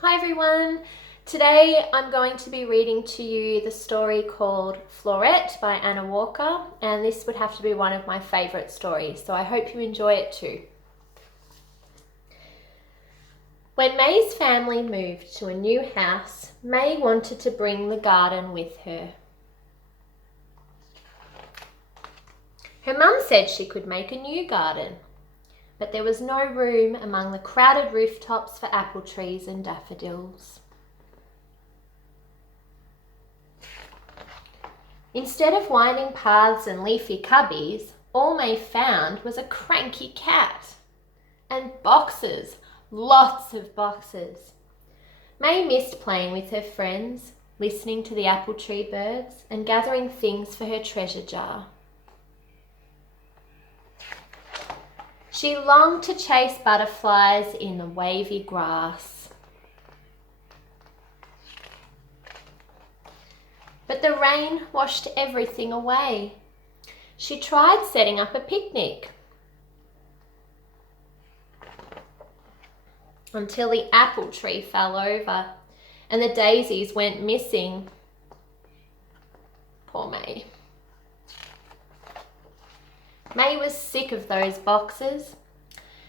Hi everyone! Today I'm going to be reading to you the story called Florette by Anna Walker, and this would have to be one of my favourite stories, so I hope you enjoy it too. When May's family moved to a new house, May wanted to bring the garden with her. Her mum said she could make a new garden, but there was no room among the crowded rooftops for apple trees and daffodils. Instead of winding paths and leafy cubbies, all May found was a cranky cat and boxes, lots of boxes. May missed playing with her friends, listening to the apple tree birds and gathering things for her treasure jar. She longed to chase butterflies in the wavy grass. But the rain washed everything away. She tried setting up a picnic until the apple tree fell over and the daisies went missing. Poor May. May was sick of those boxes.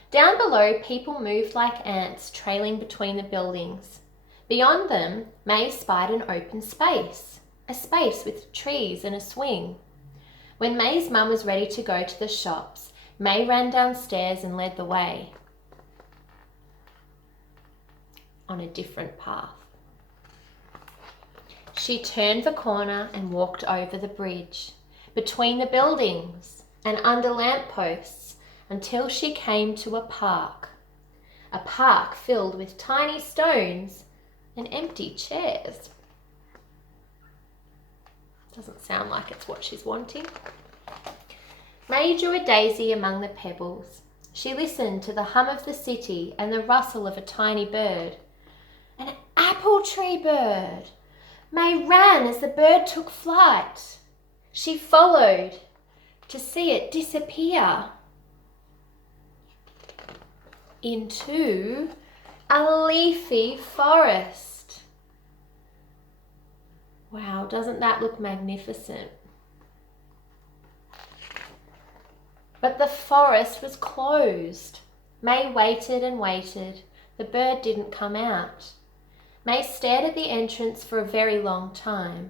Down below, people moved like ants trailing between the buildings. Beyond them, May spied an open space, a space with trees and a swing. When May's mum was ready to go to the shops, May ran downstairs and led the way on a different path. She turned the corner and walked over the bridge, between the buildings and under lampposts until she came to a park filled with tiny stones and empty chairs. Doesn't sound like it's what she's wanting. May drew a daisy among the pebbles. She listened to the hum of the city and the rustle of a tiny bird. An apple tree bird! May ran as the bird took flight. She followed to see it disappear into a leafy forest. Wow, doesn't that look magnificent? But the forest was closed. May waited and waited. The bird didn't come out. May stared at the entrance for a very long time.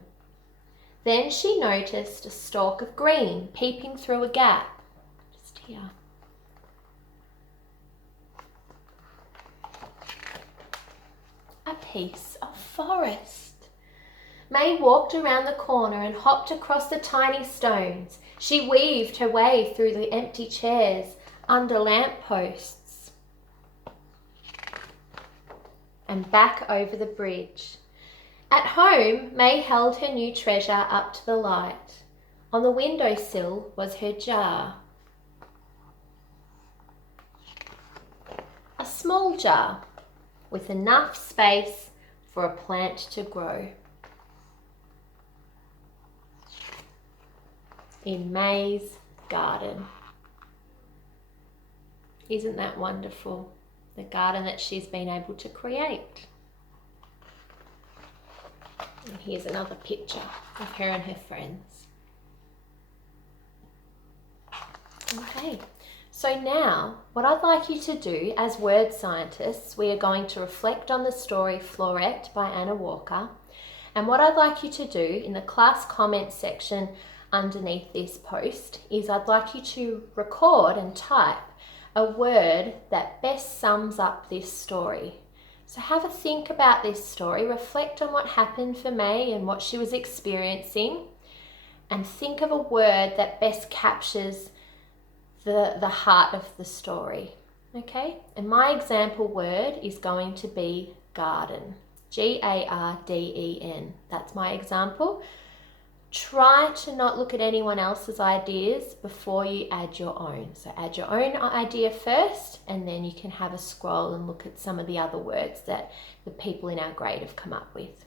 Then she noticed a stalk of green peeping through a gap, just here. A piece of forest. May walked around the corner and hopped across the tiny stones. She weaved her way through the empty chairs, under lampposts, and back over the bridge. At home, May held her new treasure up to the light. On the windowsill was her jar. A small jar with enough space for a plant to grow. In May's garden. Isn't that wonderful? The garden that she's been able to create. And here's another picture of her and her friends. Okay, so now what I'd like you to do as word scientists, we are going to reflect on the story Florette by Anna Walker. And what I'd like you to do in the class comments section underneath this post is I'd like you to record and type a word that best sums up this story. So have a think about this story, reflect on what happened for May and what she was experiencing, and think of a word that best captures the heart of the story, okay? And my example word is going to be garden, Garden. That's my example. Try to not look at anyone else's ideas before you add your own. So add your own idea first, and then you can have a scroll and look at some of the other words that the people in our grade have come up with.